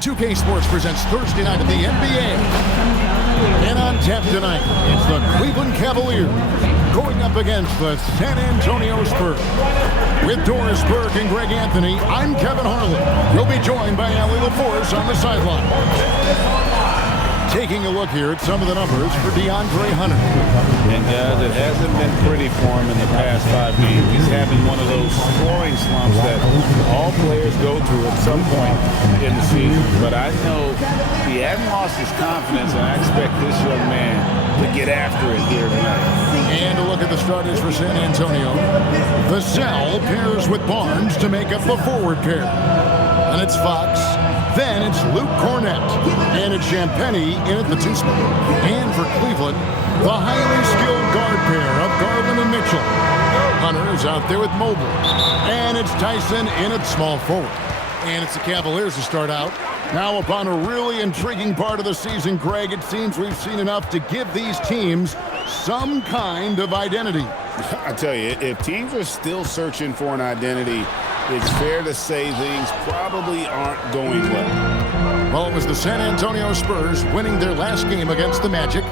2K Sports presents Thursday night of the NBA. And on tap tonight, it's the Cleveland Cavaliers going up against the San Antonio Spurs. With Doris Burke and Greg Anthony, I'm Kevin Harlan. You'll be joined by Allie LaForce on the sideline. Taking a look here at some of the numbers for DeAndre Hunter. And guys, it hasn't been pretty for him in the past 5 games. He's having one of those scoring slumps that all players go through at some point in the season. But I know he hasn't lost his confidence, and I expect this young man to get after it here tonight. And a look at the starters for San Antonio. Vassell pairs with Barnes to make up the forward pair. And it's Fox. Then it's Luke Cornett, and it's Champagnie in at the 2 spot. And for Cleveland, the highly skilled guard pair of Garland and Mitchell. Hunter is out there with Mobley. And it's Tyson in at small forward. And it's the Cavaliers to start out. Now upon a really intriguing part of the season, Greg, it seems we've seen enough to give these teams some kind of identity. I tell you, if teams are still searching for an identity, it's fair to say things probably aren't going well. Well, it was the San Antonio Spurs winning their last game against the Magic.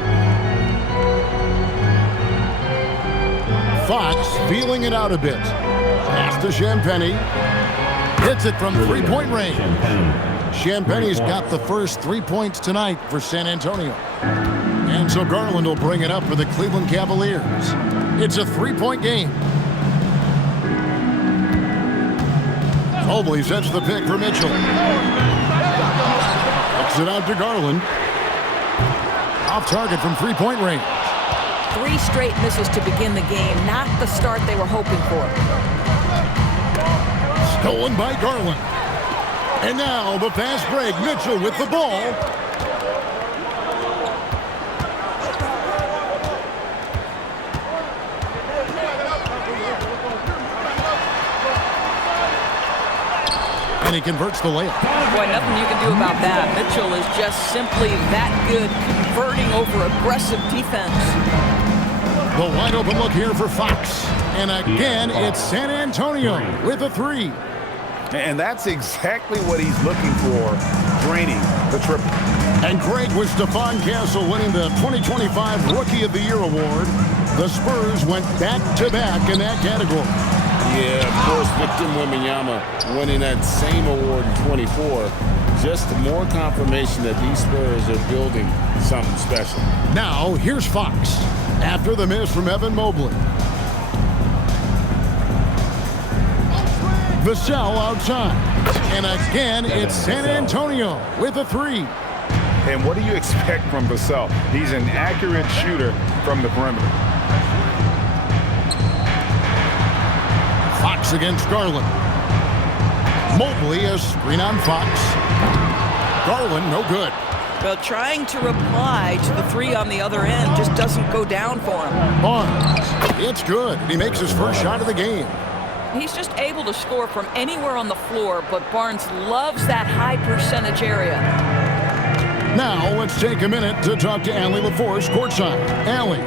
Fox feeling it out a bit. Pass to Champagnie. Hits it from three-point range. Champagnie's got the first 3 points tonight for San Antonio. And so Garland will bring it up for the Cleveland Cavaliers. It's a 3-point game. Mobley sets the pick for Mitchell. Kicks it out to Garland. Off target from three-point range. 3 straight misses to begin the game, not the start they were hoping for. Stolen by Garland. And now the fast break. Mitchell with the ball. And he converts the layup. Boy, nothing you can do about that. Mitchell is just simply that good, converting over aggressive defense. The wide open look here for Fox. And again, it's San Antonio with a 3. And that's exactly what he's looking for, draining the triple. And Greg, with Stephon Castle winning the 2025 Rookie of the Year award, the Spurs went back-to-back in that category. Yeah, of course, Victor Wembanyama winning that same award in 24. Just more confirmation that these Spurs are building something special. Now, here's Fox after the miss from Evan Mobley. Vassell outside. And again, it's San Antonio with a 3. And what do you expect from Vassell? He's an accurate shooter from the perimeter. Fox against Garland. Mobley a screen on Fox. Garland no good. Well, trying to reply to the 3 on the other end just doesn't go down for him. Barnes, it's good. He makes his first shot of the game. He's just able to score from anywhere on the floor, but Barnes loves that high percentage area. Now let's take a minute to talk to Allie LaForce courtside. Allie.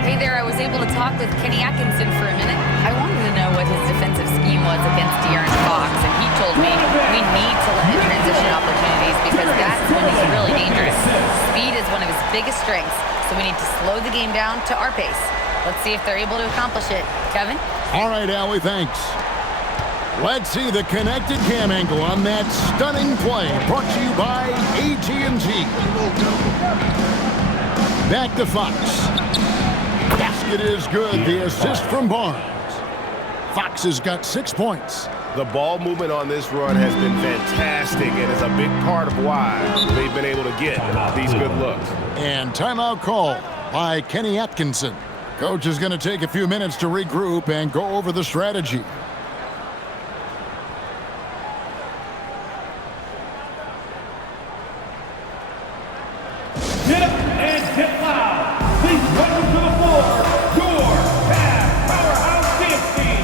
Hey there, I was able to talk with Kenny Atkinson for a minute. I wanted to know what his defensive scheme was against De'Aaron Fox, and he told me we need to limit transition opportunities because that's when he's really dangerous. Speed is one of his biggest strengths, so we need to slow the game down to our pace. Let's see if they're able to accomplish it. Kevin? All right, Allie, thanks. Let's see the connected cam angle on that stunning play brought to you by AT&T. Back to Fox. Basket is good. The assist from Barnes. Fox has got 6 points. The ball movement on this run has been fantastic and is a big part of why they've been able to get these good looks. And timeout call by Kenny Atkinson. Coach is going to take a few minutes to regroup and go over the strategy. Get up and get loud. Please welcome to the floor, your Cavs powerhouse dance team.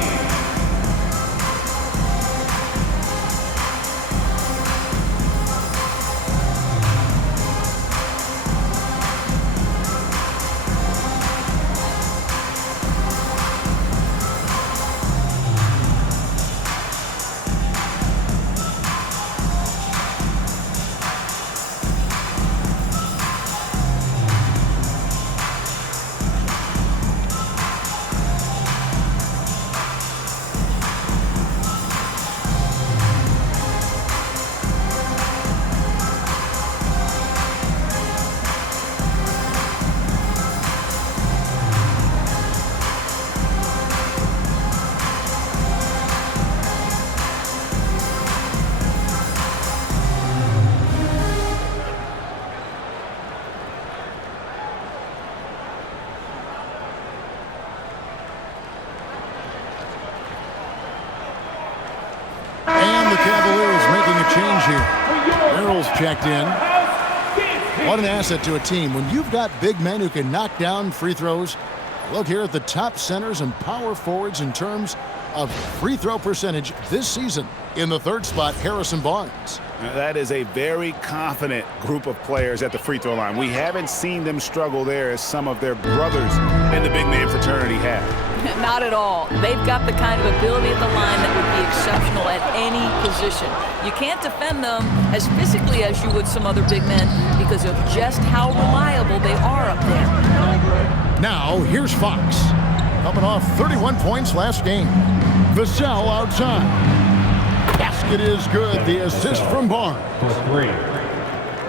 change here. Merrill's checked in. What an asset to a team when you've got big men who can knock down free throws. Look here at the top centers and power forwards in terms of free throw percentage this season. In the third spot, Harrison Barnes. That is a very confident group of players at the free throw line. We haven't seen them struggle there as some of their brothers in the big man fraternity have. Not at all. They've got the kind of ability at the line that would be exceptional at any position. You can't defend them as physically as you would some other big men because of just how reliable they are up there. Now, here's Fox. Coming off 31 points last game. Vassell outside. Basket is good. The assist from Barnes.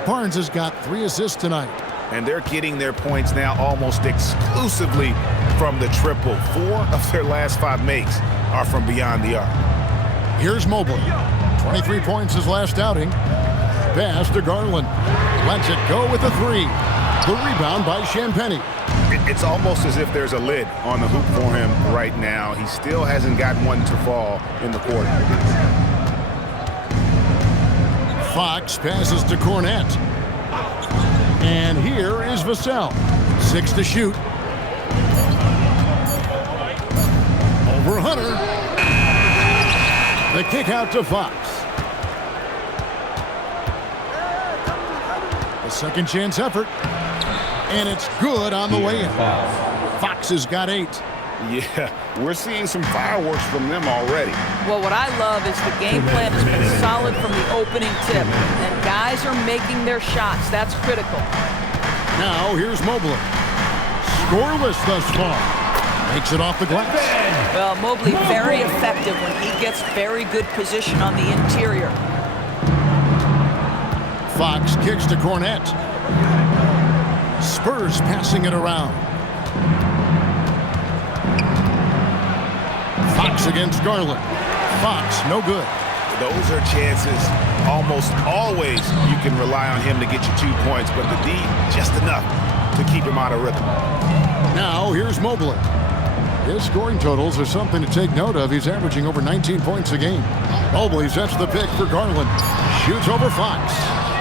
Barnes has got 3 assists tonight. And they're getting their points now almost exclusively from the triple. 4 of their last 5 makes are from beyond the arc. Here's Mobley. 23 points his last outing. Pass to Garland. Lets it go with a 3. The rebound by Champagnie. It's almost as if there's a lid on the hoop for him right now. He still hasn't gotten one to fall in the quarter. Fox passes to Cornette. And here is Vassell. 6 to shoot. Over Hunter. The kick out to Fox. A second chance effort. And it's good on the way in. Fox has got 8. Yeah, we're seeing some fireworks from them already. Well, what I love is the game plan has been solid from the opening tip. And guys are making their shots. That's critical. Now here's Mobley. Scoreless thus far. Makes it off the glass. Well, Mobley very effective when he gets very good position on the interior. Fox kicks to Cornette. Spurs passing it around. Fox against Garland. Fox, no good. Those are chances almost always you can rely on him to get you 2 points, but the D just enough to keep him out of rhythm. Now here's Mobley. His scoring totals are something to take note of. He's averaging over 19 points a game. Mobley sets the pick for Garland. Shoots over Fox.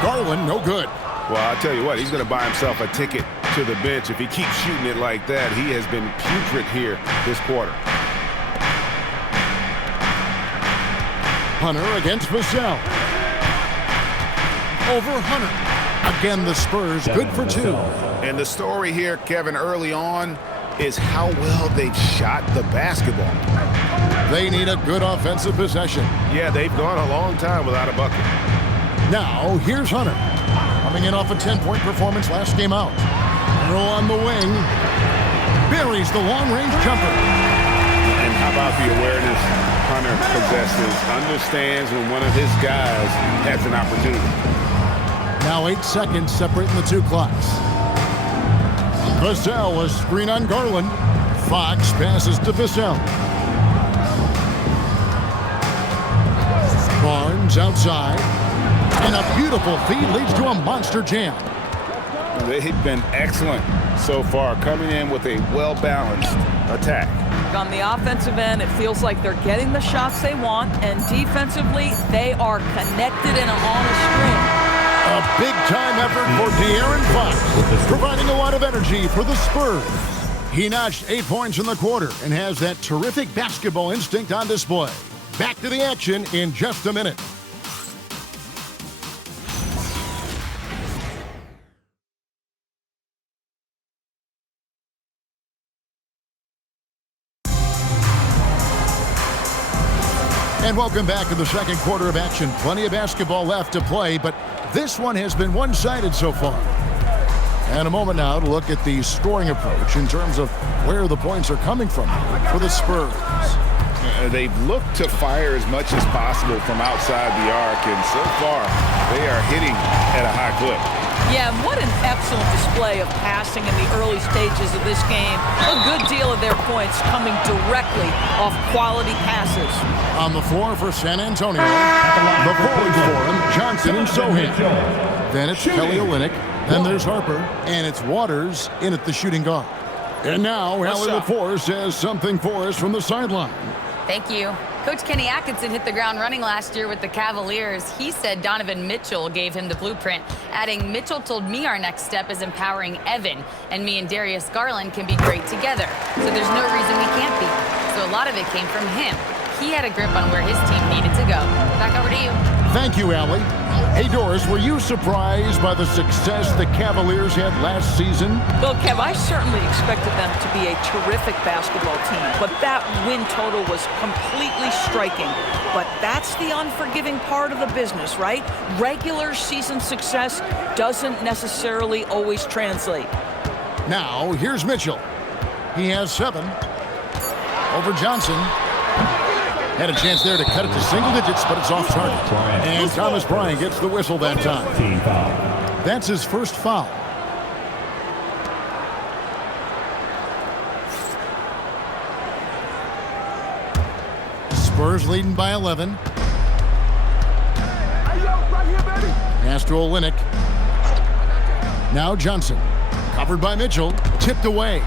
Garland, no good. Well, I'll tell you what, he's going to buy himself a ticket to the bench. If he keeps shooting it like that, he has been putrid here this quarter. Hunter against Vassell. Over Hunter. Again, the Spurs good for 2. And the story here, Kevin, early on is how well they've shot the basketball. They need a good offensive possession. Yeah, they've gone a long time without a bucket. Now, here's Hunter. Coming in off a 10-point performance last game out. Merrill on the wing. Buries the long-range jumper. And how about the awareness Hunter possesses? Understands when one of his guys has an opportunity. Now 8 seconds separating the 2 clocks. Vassell, a screen on Garland. Fox passes to Vassell. Barnes outside. And a beautiful feed leads to a monster jam. They've been excellent so far, coming in with a well-balanced attack. On the offensive end, it feels like they're getting the shots they want, and defensively, they are connected and on a string. A big-time effort for De'Aaron Fox, providing a lot of energy for the Spurs. He notched 8 points in the quarter and has that terrific basketball instinct on display. Back to the action in just a minute. And welcome back to the second quarter of action. Plenty of basketball left to play, but this one has been one-sided so far. And a moment now to look at the scoring approach in terms of where the points are coming from for the Spurs. They've looked to fire as much as possible from outside the arc, and so far they are hitting at a high clip. Yeah, and what an excellent display of passing in the early stages of this game. A good deal of their points coming directly off quality passes. On the floor for San Antonio, the forwards for him, Johnson and Sohan. Then it's Kelly Olynyk, then there's Harper, and it's Waters in at the shooting guard. And now, Allie LaForce has something for us from the sideline. Thank you. Coach Kenny Atkinson hit the ground running last year with the Cavaliers. He said Donovan Mitchell gave him the blueprint, adding, "Mitchell told me our next step is empowering Evan, and me and Darius Garland can be great together. So there's no reason we can't be." So a lot of it came from him. He had a grip on where his team needed to go. Back over to you. Thank you, Allie. Hey, Doris, were you surprised by the success the Cavaliers had last season? Well, Kev, I certainly expected them to be a terrific basketball team, but that win total was completely striking. But that's the unforgiving part of the business, right? Regular season success doesn't necessarily always translate. Now, here's Mitchell. He has 7. Over Johnson. Had a chance there to cut it to single digits, but it's off target. And Thomas Bryant gets the whistle that time. That's his first foul. Spurs leading by 11. Pass to Olynyk. Now Johnson. Covered by Mitchell. Tipped away.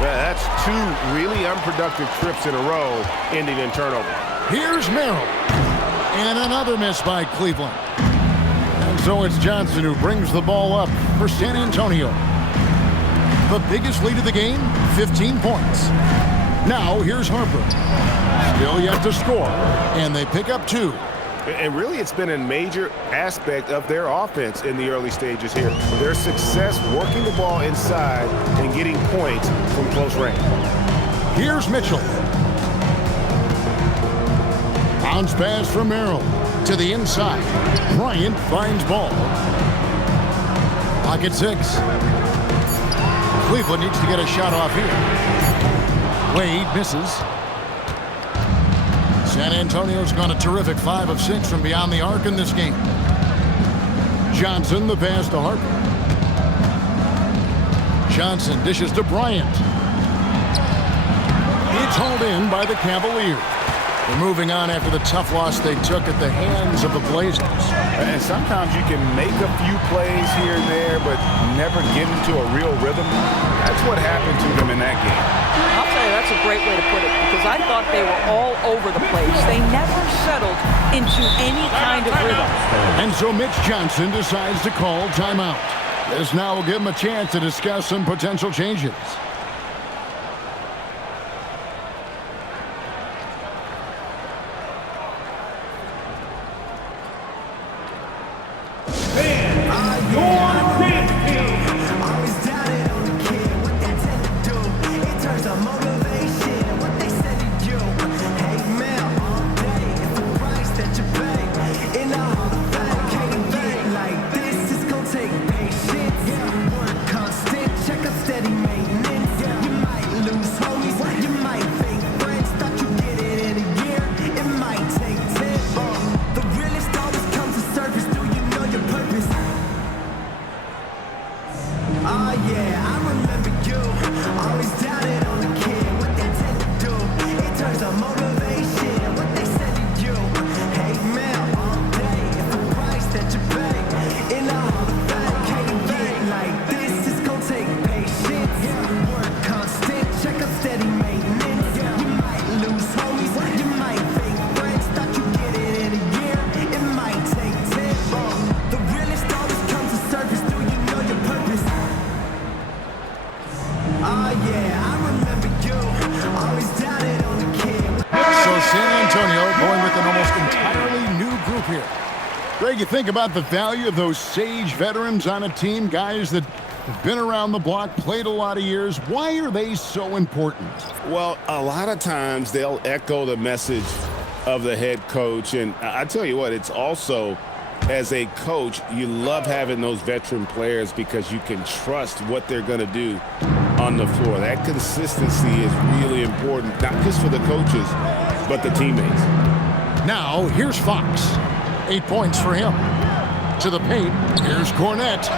That's 2 really unproductive trips in a row, ending in turnover. Here's Merrill. And another miss by Cleveland. And so it's Johnson who brings the ball up for San Antonio. The biggest lead of the game, 15 points. Now here's Harper. Still yet to score. And they pick up 2. And really, it's been a major aspect of their offense in the early stages here. Their success working the ball inside and getting points from close range. Here's Mitchell. Bounce pass from Merrill to the inside. Bryant finds ball. Pocket 6. Cleveland needs to get a shot off here. Wade misses. San Antonio's gone a terrific 5 of 6 from beyond the arc in this game. Johnson, the pass to Harper. Johnson dishes to Bryant. It's hauled in by the Cavaliers. They're moving on after the tough loss they took at the hands of the Blazers. And sometimes you can make a few plays here and there, but never get into a real rhythm. That's what happened to them in that game. I'll tell you, that's a great way to put it, because I thought they were all over the place. They never settled into any kind of rhythm. And so Mitch Johnson decides to call timeout. This now will give him a chance to discuss some potential changes. Greg, you think about the value of those sage veterans on a team, guys that have been around the block, played a lot of years. Why are they so important? Well, a lot of times they'll echo the message of the head coach. And I tell you what, it's also, as a coach, you love having those veteran players because you can trust what they're going to do on the floor. That consistency is really important, not just for the coaches, but the teammates. Now, here's Fox. 8 points for him. To the paint, here's Cornette.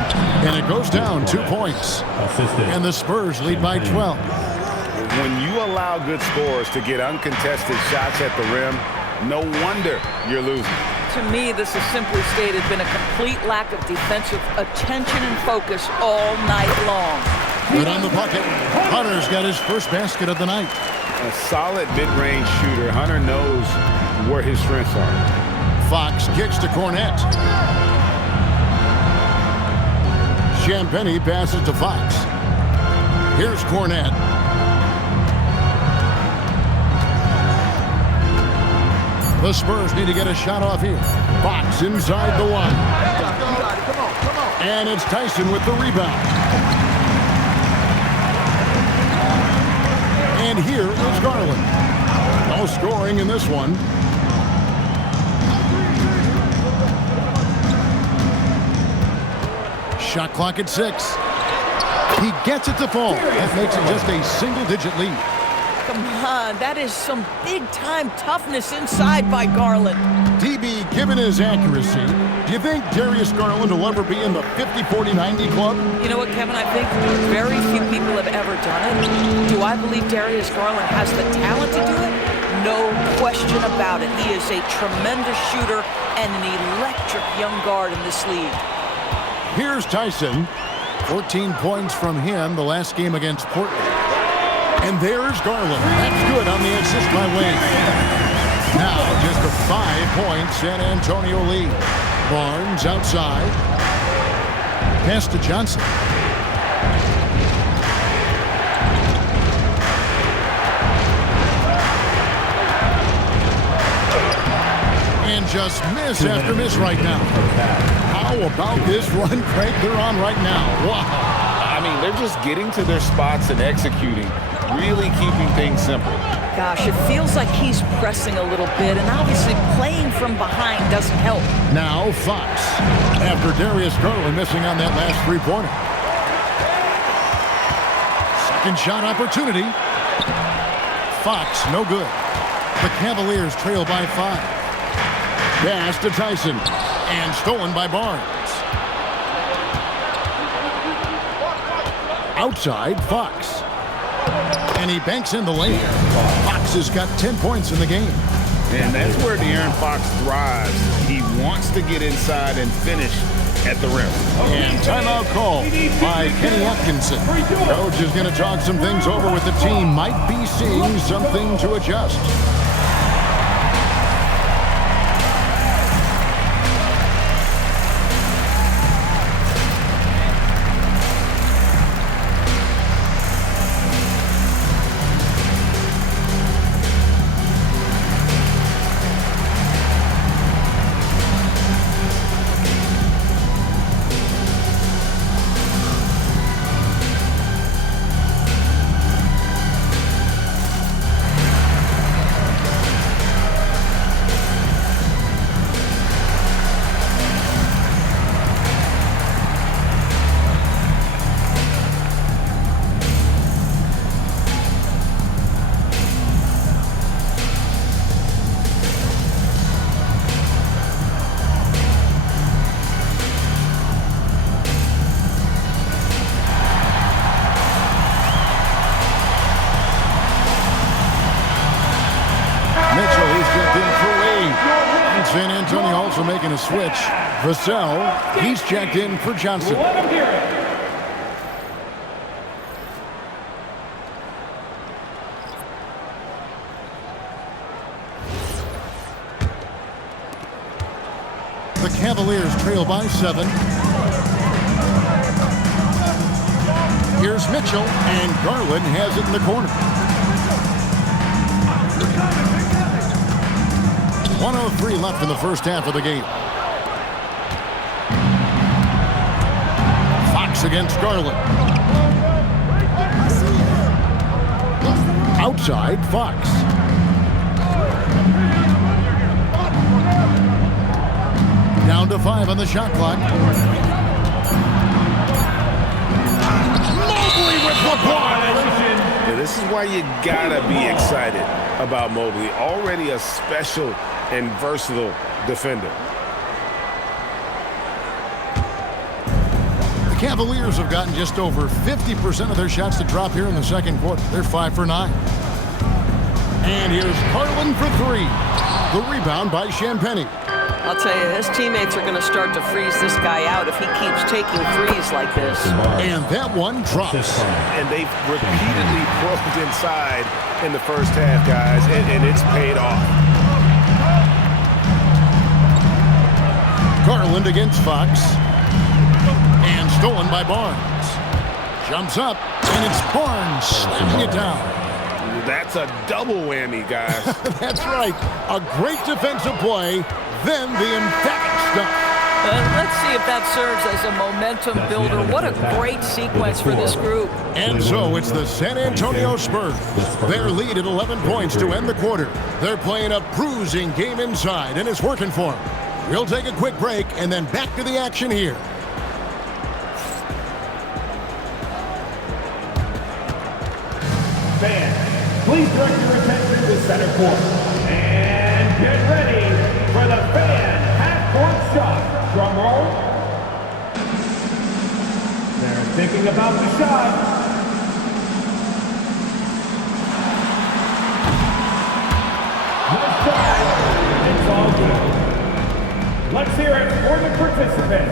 And it goes down 2 points. And the Spurs lead by 12. When you allow good scorers to get uncontested shots at the rim, no wonder you're losing. To me, this has simply stated been a complete lack of defensive attention and focus all night long. Good on the bucket. Hunter's got his first basket of the night. A solid mid-range shooter. Hunter knows where his strengths are. Fox kicks to Cornette. Champagnie passes to Fox. Here's Cornette. The Spurs need to get a shot off here. Fox inside the one. And it's Tyson with the rebound. And here is Garland. No scoring in this one. Shot clock at 6. He gets it to fall. That makes it just a single-digit lead. Come on, that is some big-time toughness inside by Garland. DB, given his accuracy, do you think Darius Garland will ever be in the 50-40-90 club? You know what, Kevin? I think very few people have ever done it. Do I believe Darius Garland has the talent to do it? No question about it. He is a tremendous shooter and an electric young guard in this league. Here's Tyson. 14 points from him the last game against Portland. And there's Garland. That's good on the assist by Wade. Now just a 5-point San Antonio lead. Barnes outside. Pass to Johnson. And just miss after miss right now. How about this run, Craig, they're on right now? Wow. I mean, they're just getting to their spots and executing, really keeping things simple. Gosh, it feels like he's pressing a little bit, and obviously playing from behind doesn't help. Now Fox, after Darius Garland missing on that last three-pointer. Second shot opportunity. Fox, no good. The Cavaliers trail by 5. Pass to Tyson, and stolen by Barnes. Outside, Fox. And he banks in the lane. Fox has got 10 points in the game. And that's where De'Aaron Fox thrives. He wants to get inside and finish at the rim. And timeout call by Kenny Atkinson. Coach is going to talk some things over with the team. Might be seeing something to adjust. San Antonio also making a switch. Vassell, he's checked in for Johnson. The Cavaliers trail by 7. Here's Mitchell, and Garland has it in the corner. 1:03 left in the first half of the game. Fox against Garland. Outside, Fox. Down to 5 on the shot clock. Mobley with the block. Yeah, this is why you gotta be excited about Mobley. Already a special and versatile defender. The Cavaliers have gotten just over 50% of their shots to drop here in the second quarter. They're 5 for 9. And here's Garland for 3. The rebound by Champagnie. I'll tell you, his teammates are going to start to freeze this guy out if he keeps taking threes like this. And that one drops. And they've repeatedly probed inside in the first half, guys, and it's paid off. Garland against Fox. And stolen by Barnes. Jumps up, and it's Barnes slamming it down. That's a double whammy, guys. That's right. A great defensive play, then the emphatic stuff. Let's see if that serves as a momentum builder. What a great sequence for this group. And so it's the San Antonio Spurs. Their lead at 11 points to end the quarter. They're playing a bruising game inside, and it's working for them. We'll take a quick break and then back to the action here. Fans, please direct your attention to center court. And get ready for the fan half-court shot. Drum roll. They're thinking about the shot. Left side. It's all good. Let's hear it for the participant.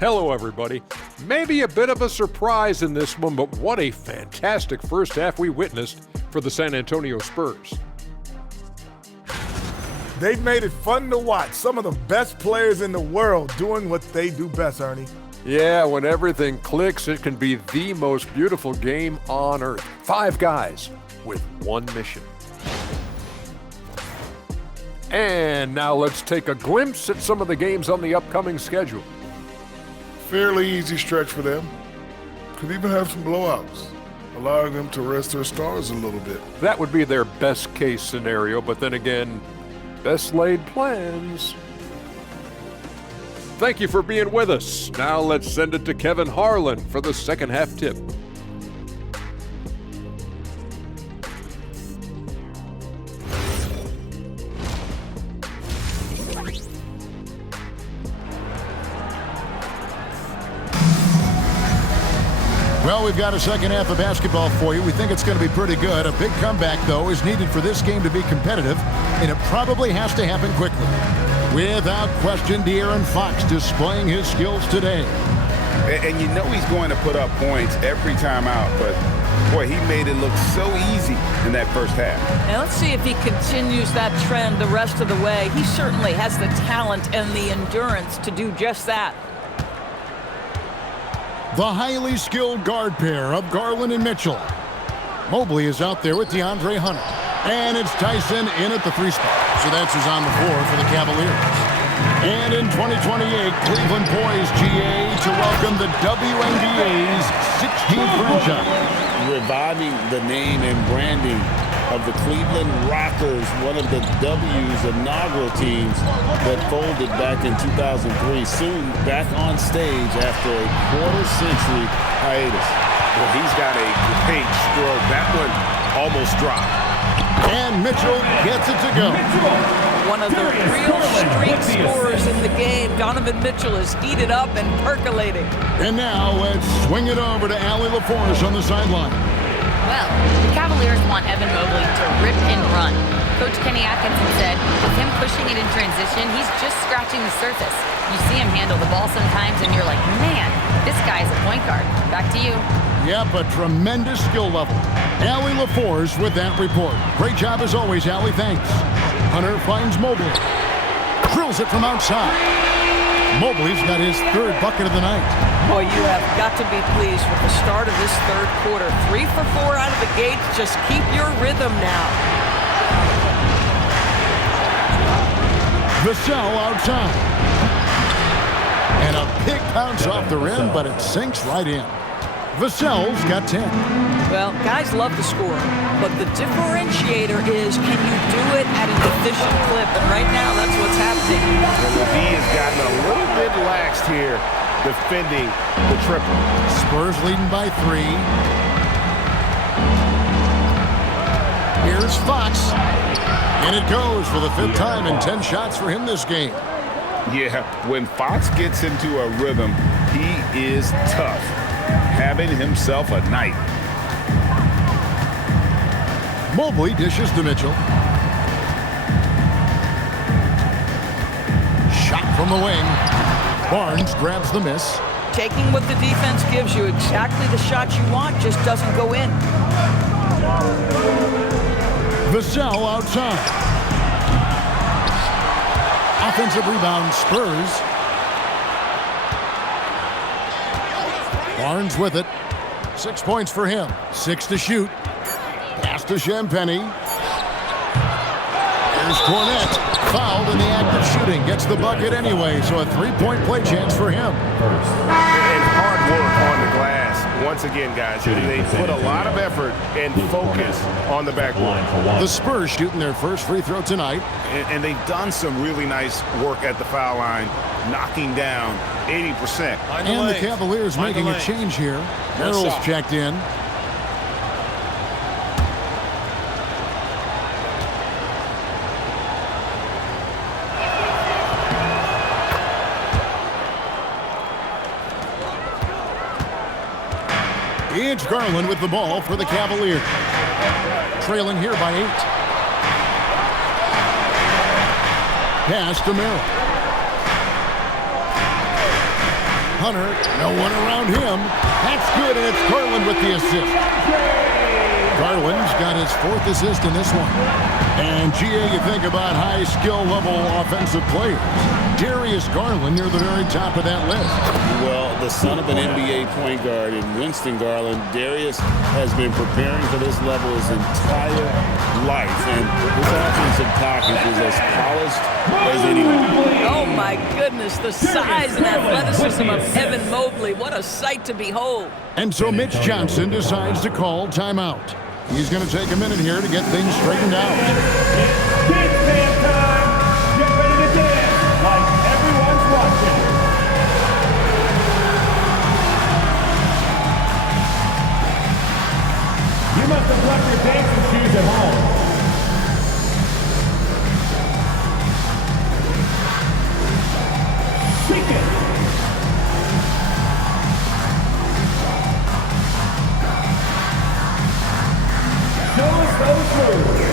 Hello, everybody. Maybe a bit of a surprise in this one, but what a fantastic first half we witnessed for the San Antonio Spurs. They've made it fun to watch. Some of the best players in the world doing what they do best, Ernie. Yeah, when everything clicks, it can be the most beautiful game on earth. 5 guys with one mission. And now let's take a glimpse at some of the games on the upcoming schedule. Fairly easy stretch for them. Could even have some blowouts, allowing them to rest their stars a little bit. That would be their best case scenario, but then again, best laid plans. Thank you for being with us. Now let's send it to Kevin Harlan for the second half tip. Well, we've got a second half of basketball for you. We think it's going to be pretty good. A big comeback, though, is needed for this game to be competitive, and it probably has to happen quickly. Without question, De'Aaron Fox displaying his skills today. And you know he's going to put up points every time out, but boy, he made it look so easy in that first half. Now let's see if he continues that trend the rest of the way. He certainly has the talent and the endurance to do just that. The highly skilled guard pair of Garland and Mitchell. Mobley is out there with DeAndre Hunter. And it's Tyson in at the 3 spot. So that's who's on the floor for the Cavaliers. And in 2028, Cleveland poised, GA, to welcome the WNBA's 16th franchise. Reviving the name and branding of the Cleveland Rockers, one of the W's inaugural teams that folded back in 2003, soon back on stage after a quarter-century hiatus. Well, he's got a great stroke. That one almost dropped. And Mitchell gets it to go. One of the real streak scorers in the game. Donovan Mitchell is heated up and percolating. And now let's swing it over to Allie LaForce on the sideline. Well, the Cavaliers want Evan Mobley to rip and run. Coach Kenny Atkinson said, with him pushing it in transition, he's just scratching the surface. You see him handle the ball sometimes, and you're like, man, this guy is a point guard. Back to you. Yep, a tremendous skill level. Allie LaForce with that report. Great job as always, Allie. Thanks. Hunter finds Mobley. Drills it from outside. Mobley's got his 3rd bucket of the night. Boy, you have got to be pleased with the start of this 3rd quarter. 3 for 4 out of the gates. Just keep your rhythm now. Vassell outside. And a big bounce off the rim, but it sinks right in. Vassell's got 10. Well, guys love to score, but the differentiator is, can you do it at an efficient clip? And right now, that's what's happening. And Levine has gotten a little bit laxed here defending the triple. Spurs leading by 3. Here's Fox. And it goes for the 5th time in 10 shots for him this game. Yeah, when Fox gets into a rhythm, he is tough. Having himself a night. Mobley dishes to Mitchell. Shot from the wing. Barnes grabs the miss. Taking what the defense gives you, exactly the shot you want, just doesn't go in. Vassell outside. Offensive rebound, Spurs. Barnes with it. 6 points for him. 6 to shoot. Pass to Champagny. Here's Cornette. Fouled in the act of shooting. Gets the bucket anyway, so a 3-point play chance for him. And hard work on the glass. Once again, guys, they put a lot of effort and focus on the backboard. The Spurs shooting their first free throw tonight. And they've done some really nice work at the foul line, knocking down 80%. And the Cavaliers making a change here. Merrill's checked in. It's Garland with the ball for the Cavaliers. Trailing here by 8. Pass to Merrill. Hunter, no one around him. That's good, and it's Garland with the assist. Garland's got his 4th assist in this one. And, GA, you think about high skill level offensive players. Darius Garland near the very top of that list. Well, the son of an NBA point guard in Winston Garland, Darius has been preparing for this level his entire life. And this offensive package is as polished as anyone. Oh, my goodness, the size and athleticism of Evan Mobley. What a sight to behold. And so Mitch Johnson decides to call timeout. He's going to take a minute here to get things straightened out. Kids fan time. Get ready to dance like everyone's watching. You must have left your dancing shoes at home. Shake it. Show us those moves.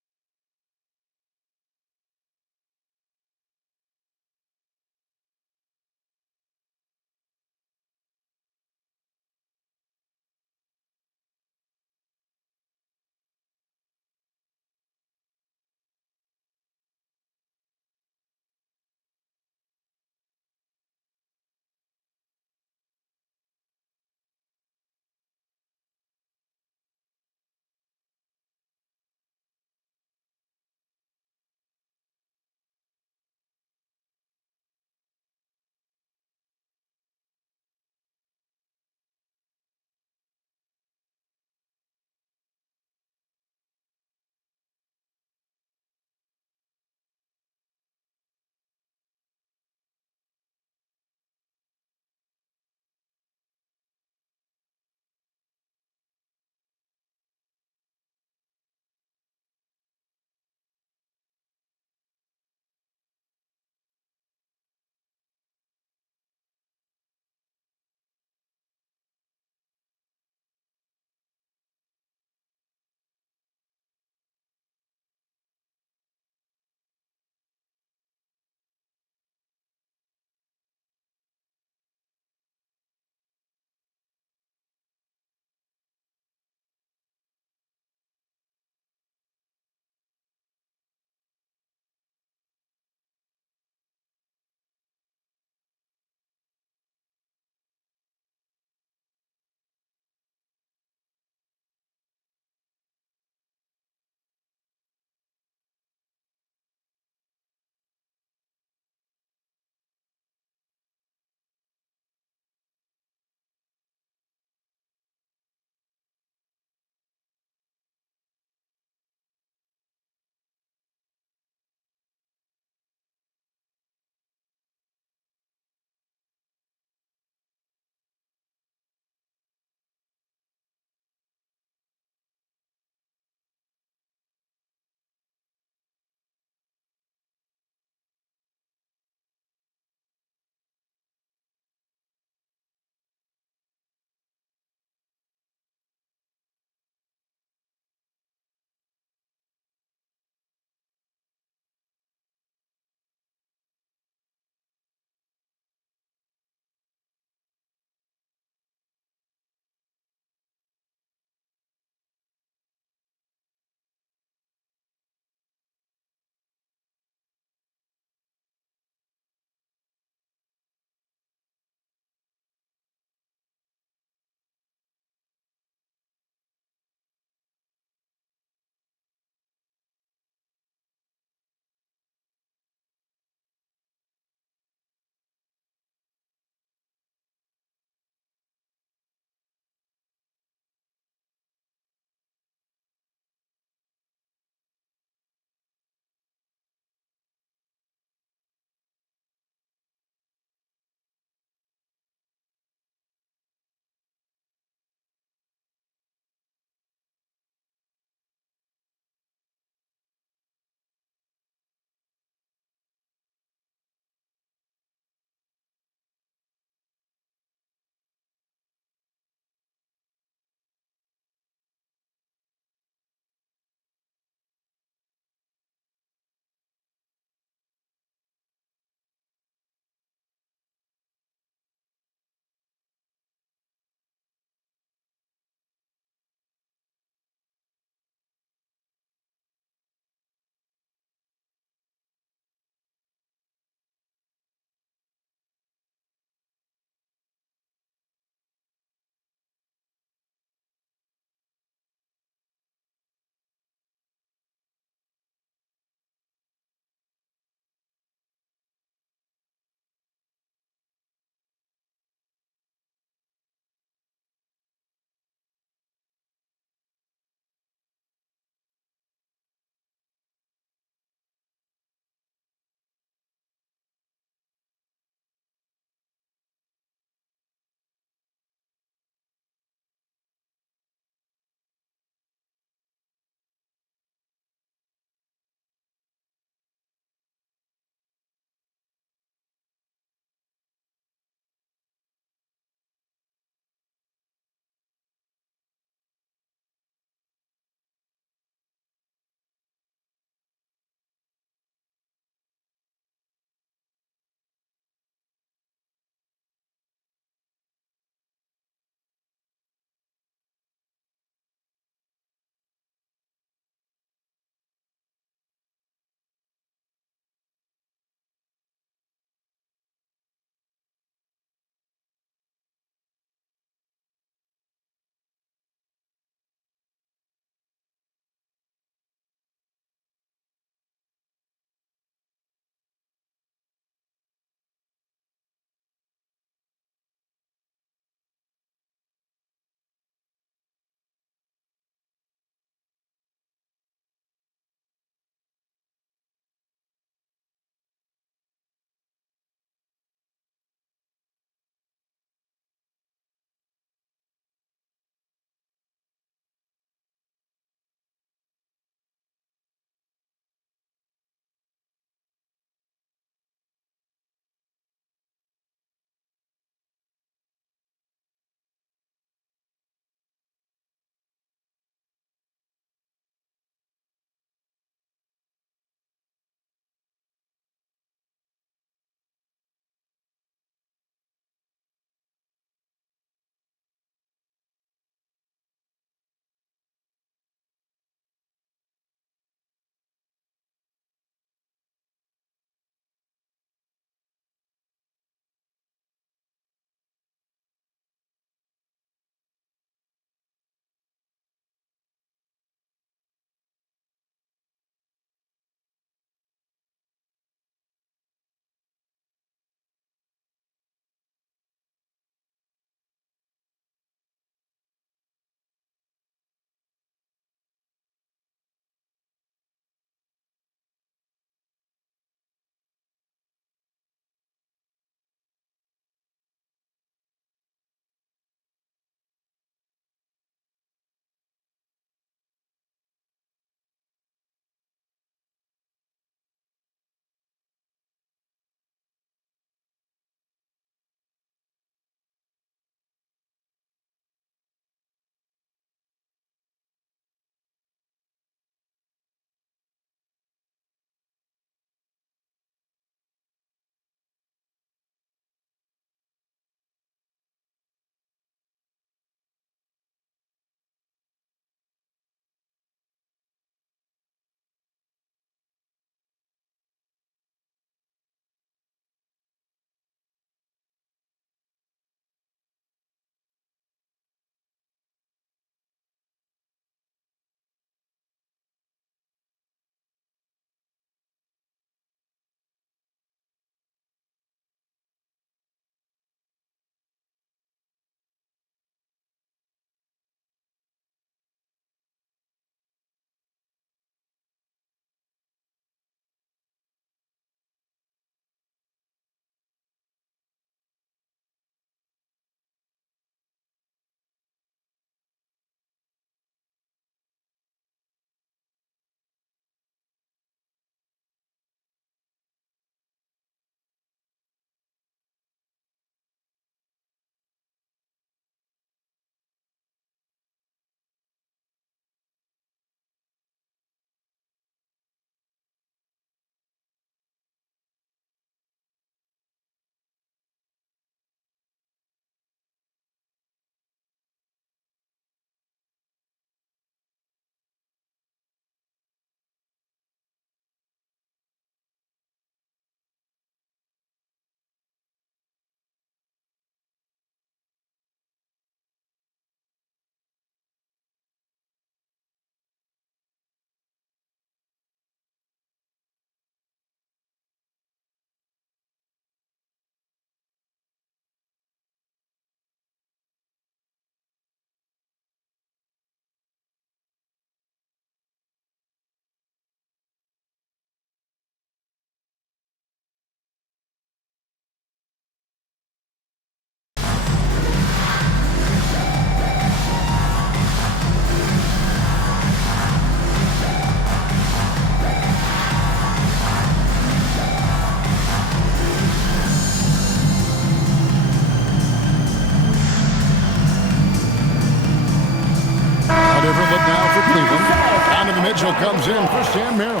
Mitchell comes in for Sam Merrill.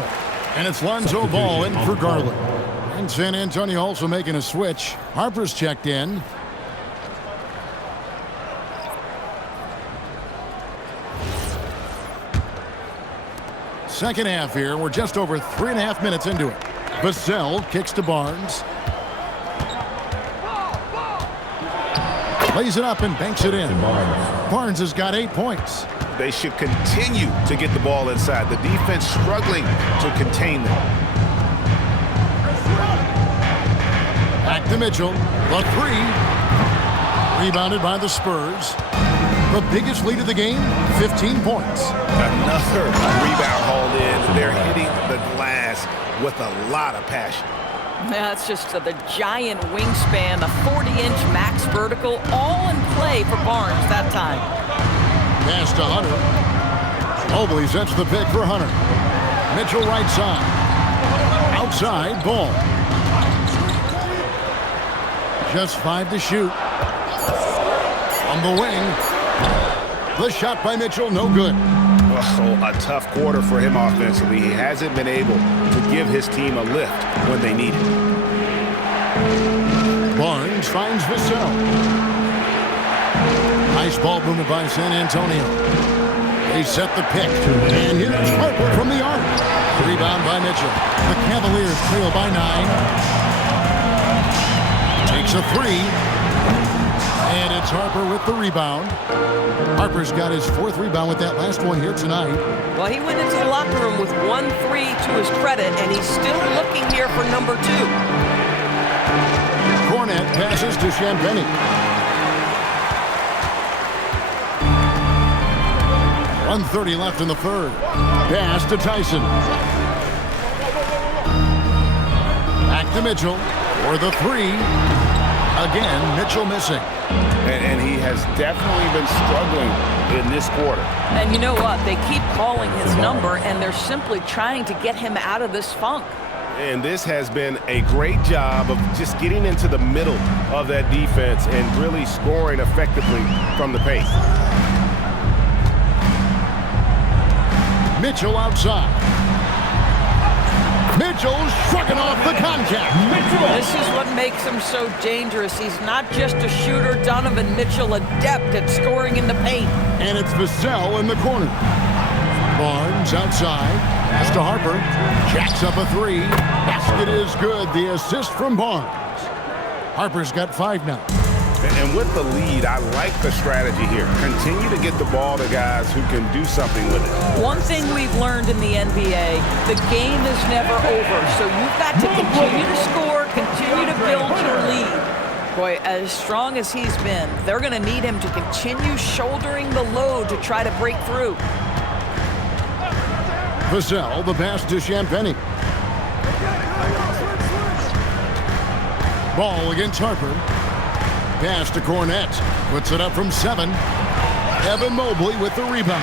And it's Lonzo Ball in for Garland. And San Antonio also making a switch. Harper's checked in. Second half here. We're just over 3.5 minutes into it. Vassell kicks to Barnes. Lays it up and banks it in. Barnes has got 8 points. They should continue to get the ball inside. The defense struggling to contain them. Back to Mitchell. The three. Rebounded by the Spurs. The biggest lead of the game, 15 points. Another rebound hauled in. They're hitting the glass with a lot of passion. Yeah, it's just the giant wingspan, the 40-inch max vertical, all in play for Barnes that time. Pass to Hunter. Mobley sets the pick for Hunter. Mitchell right side. Outside, Ball. Just 5 to shoot. On the wing. The shot by Mitchell, no good. Oh, a tough quarter for him offensively. He hasn't been able to give his team a lift when they need it. Barnes finds Vassell. Nice ball movement by San Antonio. They set the pick. And here's Harper from the arc. Rebound by Mitchell. The Cavaliers trail by 9. Takes a three. And it's Harper with the rebound. Harper's got his 4th rebound with that last one here tonight. Well, he went into the locker room with 1 3 to his credit, and he's still looking here for number 2. Cornet passes to Champagnie. .130 left in the third. Pass to Tyson. Back to Mitchell for the 3. Again, Mitchell missing. And he has definitely been struggling in this quarter. And you know what? They keep calling his number, and they're simply trying to get him out of this funk. And this has been a great job of just getting into the middle of that defense and really scoring effectively from the paint. Mitchell outside. Mitchell shrugging off the contact. This is what makes him so dangerous. He's not just a shooter. Donovan Mitchell, adept at scoring in the paint. And it's Vassell in the corner. Barnes outside. Pass to Harper. Jacks up a 3. Basket is good. The assist from Barnes. Harper's got 5 now. And with the lead, I like the strategy here. Continue to get the ball to guys who can do something with it. One thing we've learned in the NBA, the game is never over. So you've got to continue to score, continue to build your lead. Boy, as strong as he's been, they're going to need him to continue shouldering the load to try to break through. Vassell, the pass to Champagnie. Ball against Harper. Pass to Cornet. Puts it up from 7. Evan Mobley with the rebound.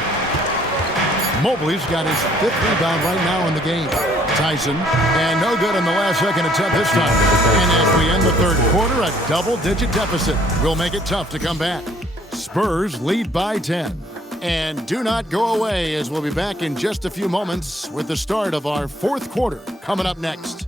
Mobley's got his 5th rebound right now in the game. Tyson, and no good in the last second attempt this time. And as we end the third quarter, a double-digit deficit will make it tough to come back. Spurs lead by 10. And do not go away, as we'll be back in just a few moments with the start of our 4th quarter coming up next.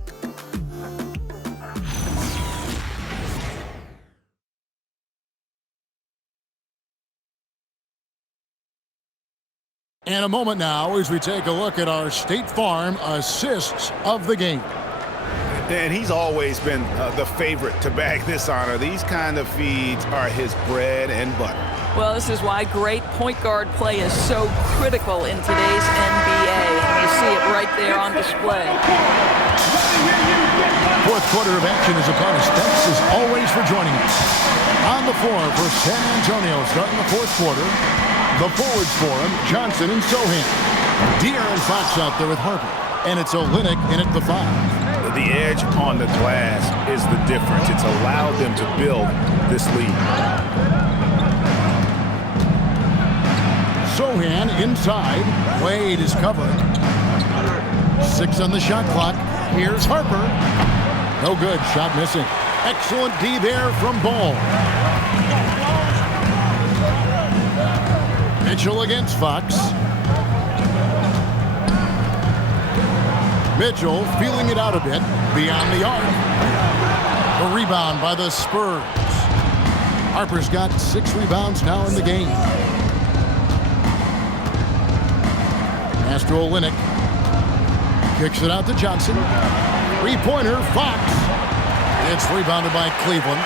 And a moment now as we take a look at our State Farm assists of the game. And he's always been the favorite to bag this honor. These kind of feeds are his bread and butter. Well, this is why great point guard play is so critical in today's NBA. And you see it right there on display. 4th quarter of action is upon us. Thanks as always for joining us. On the floor for San Antonio starting the 4th quarter. The forwards for him, Johnson and Sohan. De'Aaron Fox out there with Harper. And it's Olynyk in at the 5. The edge on the glass is the difference. It's allowed them to build this lead. Sohan inside. Wade is covering. 6 on the shot clock. Here's Harper. No good. Shot missing. Excellent D there from Ball. Mitchell against Fox. Mitchell feeling it out a bit beyond the arc. The rebound by the Spurs. Harper's got 6 rebounds now in the game. Pass to Olynyk. Kicks it out to Johnson. Three-pointer, Fox. It's rebounded by Cleveland.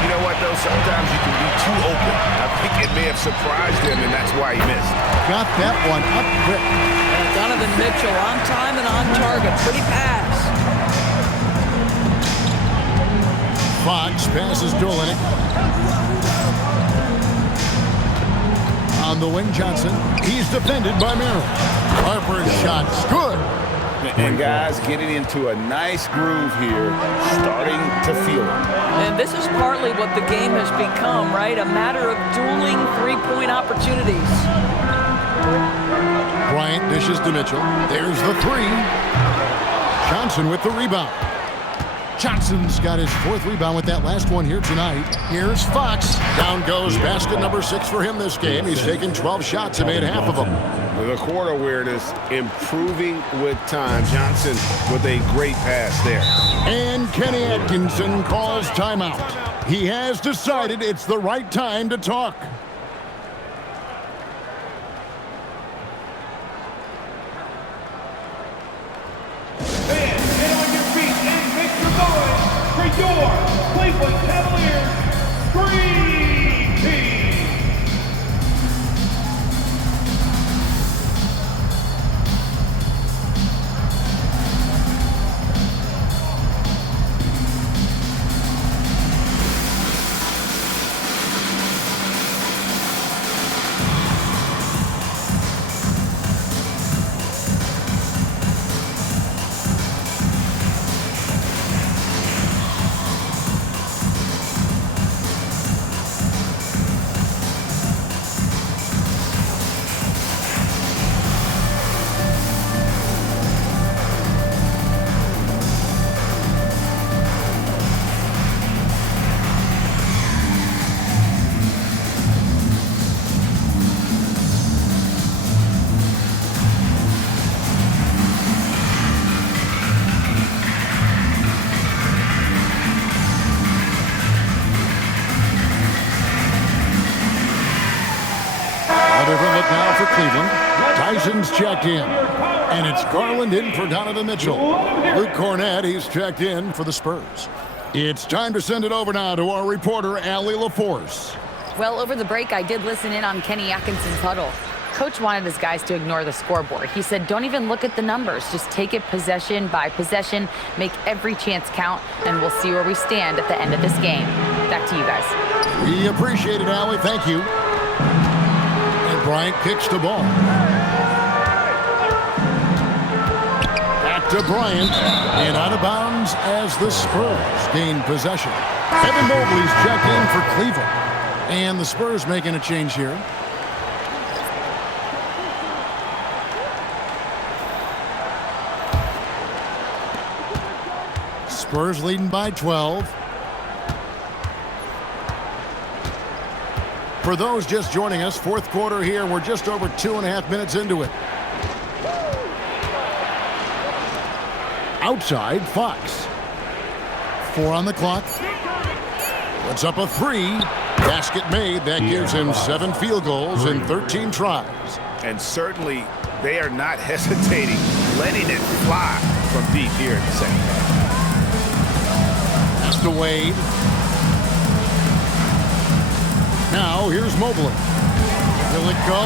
You know what, though? Sometimes you can be too open. I think it may have surprised him, and that's why he missed. Got that one up quick. And Donovan Mitchell on time and on target. Pretty pass. Fox passes to Olynyk. On the wing, Johnson. He's defended by Merrill. Harper's shot's good. And guys getting into a nice groove here, starting to feel it. And this is partly what the game has become, right? A matter of dueling three-point opportunities. Bryant dishes to Mitchell. There's the 3. Johnson with the rebound. Johnson's got his 4th rebound with that last one here tonight. Here's Fox. Down goes basket number 6 for him this game. He's taken 12 shots and made half of them. The court awareness improving with time. Johnson with a great pass there. And Kenny Atkinson calls timeout. He has decided it's the right time to talk. Fans, get on your feet and make some noise for your Cleveland Cavaliers Dream Team. Cleveland. Tyson's checked in. And it's Garland in for Donovan Mitchell. Luke Cornett, he's checked in for the Spurs. It's time to send it over now to our reporter, Allie LaForce. Well, over the break, I did listen in on Kenny Atkinson's huddle. Coach wanted his guys to ignore the scoreboard. He said, don't even look at the numbers. Just take it possession by possession, make every chance count, and we'll see where we stand at the end of this game. Back to you guys. We appreciate it, Allie. Thank you. And Bryant kicks the ball. Back to Bryant. And out of bounds as the Spurs gain possession. Evan Mobley's checked in for Cleveland. And the Spurs making a change here. Spurs leading by 12. For those just joining us, fourth quarter here. We're just over 2.5 minutes into it. Outside, Fox. 4 on the clock. Puts up a 3. Basket made. That gives him 7 field goals in 13 tries. And certainly they are not hesitating, letting it fly from deep here in the second half. To Wade. Now here's Mobley. Will it go?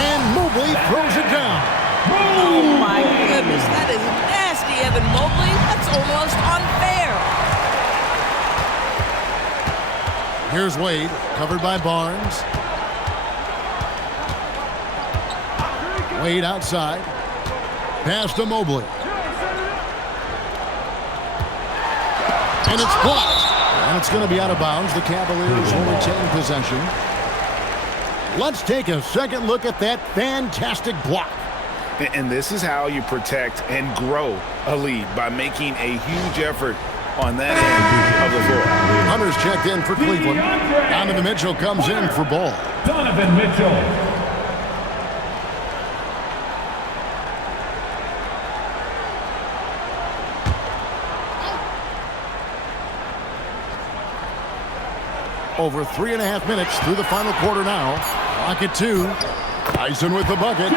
And Mobley throws it down. Oh my goodness, that is nasty, Evan Mobley. That's almost unfair. Here's Wade, covered by Barnes. Wade outside. Pass to Mobley. And it's blocked. And it's going to be out of bounds. The Cavaliers will retain possession. Let's take a second look at that fantastic block. And this is how you protect and grow a lead, by making a huge effort on that end of the floor. Hunter's checked in for Cleveland. Donovan Mitchell comes in for ball. Donovan Mitchell. Over 3.5 minutes through the final quarter now. Clock at 2. Tyson with the bucket.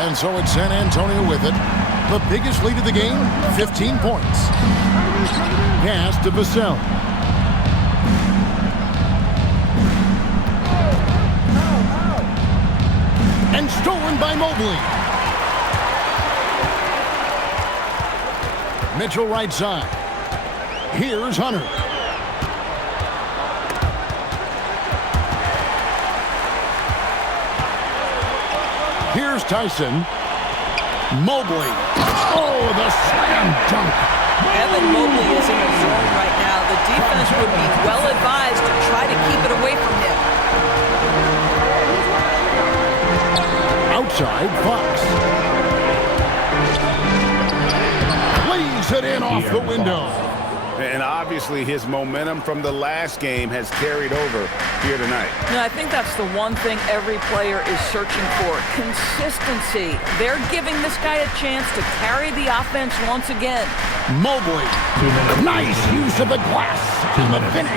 And so it's San Antonio with it. The biggest lead of the game, 15 points. Pass to Vassell. And stolen by Mobley. Mitchell right side. Here's Hunter. Here's Tyson. Mobley. Oh, the slam dunk. Evan Mobley is in a zone right now. The defense would be well advised to try to keep it away from him. Outside, Fox. Lays it in off the window. And obviously his momentum from the last game has carried over here tonight. No, I think that's the one thing every player is searching for. Consistency. They're giving this guy a chance to carry the offense once again. Mobley. Nice use of the glass. The finish.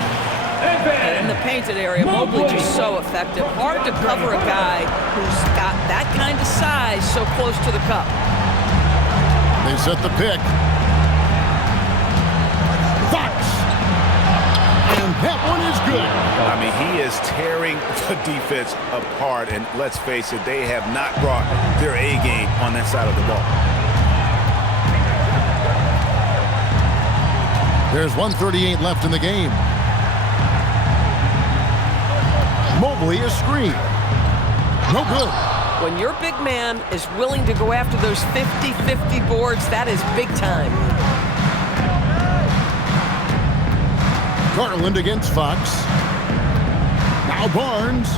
In the painted area, Mobley just so effective. Hard to cover a guy who's got that kind of size so close to the cup. They set the pick. Fox. And that one is good. I mean, he is tearing the defense apart. And let's face it, they have not brought their A game on that side of the ball. There's 1:38 left in the game. Mobley a screen. No good. When your big man is willing to go after those 50-50 boards, that is big time. Garland against Fox. Now Barnes.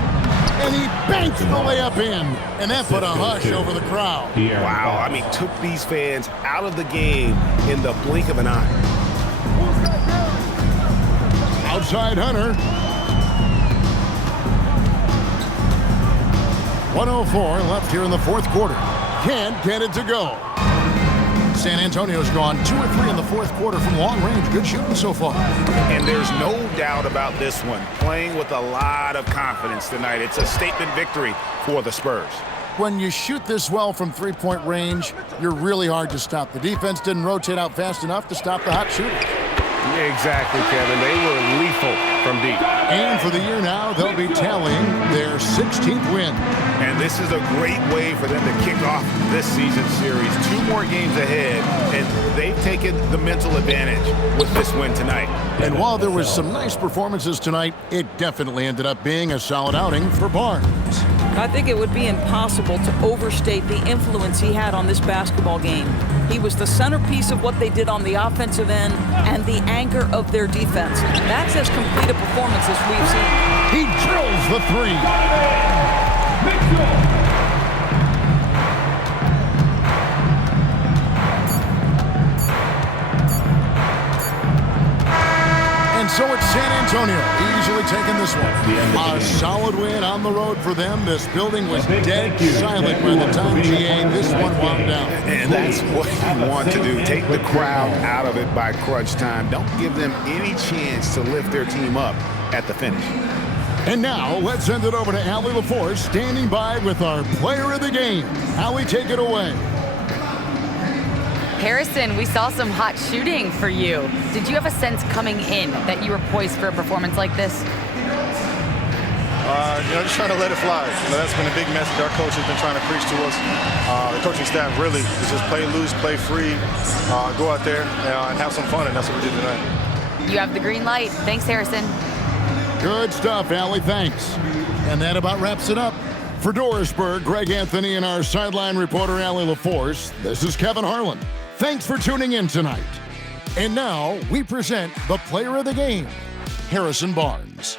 And he banks the layup in. And that put a hush over the crowd. Wow, I mean, took these fans out of the game in the blink of an eye. Outside Hunter. 1:04 left here in the fourth quarter. Can't get it to go. San Antonio's gone 2 or 3 in the fourth quarter from long range. Good shooting so far. And there's no doubt about this one. Playing with a lot of confidence tonight. It's a statement victory for the Spurs. When you shoot this well from three-point range, you're really hard to stop. The defense didn't rotate out fast enough to stop the hot shooters. Exactly, Kevin. They were lethal from deep. And for the year now, they'll be tallying their 16th win. And this is a great way for them to kick off this season series. 2 more games ahead, and they've taken the mental advantage with this win tonight. And while there was some nice performances tonight, it definitely ended up being a solid outing for Barnes. I think it would be impossible to overstate the influence he had on this basketball game. He was the centerpiece of what they did on the offensive end and the anchor of their defense. That's as complete a performance as we've seen. He drills the 3. And so it's San Antonio easily taking this one. A solid win on the road for them. This building was dead silent by the time GA this one wound down. And that's what you want to do. Take the crowd out of it by crunch time. Don't give them any chance to lift their team up at the finish. And now let's send it over to Allie LaForce standing by with our player of the game. Allie, take it away. Harrison, we saw some hot shooting for you. Did you have a sense coming in that you were poised for a performance like this? Just trying to let it fly. That's been a big message our coach has been trying to preach to us. The coaching staff really is just play loose, play free, go out there and have some fun, and that's what we did tonight. You have the green light. Thanks, Harrison. Good stuff, Allie. Thanks. And that about wraps it up. For Dorisburg, Greg Anthony, and our sideline reporter, Allie LaForce, this is Kevin Harlan. Thanks for tuning in tonight. And now we present the player of the game, Harrison Barnes.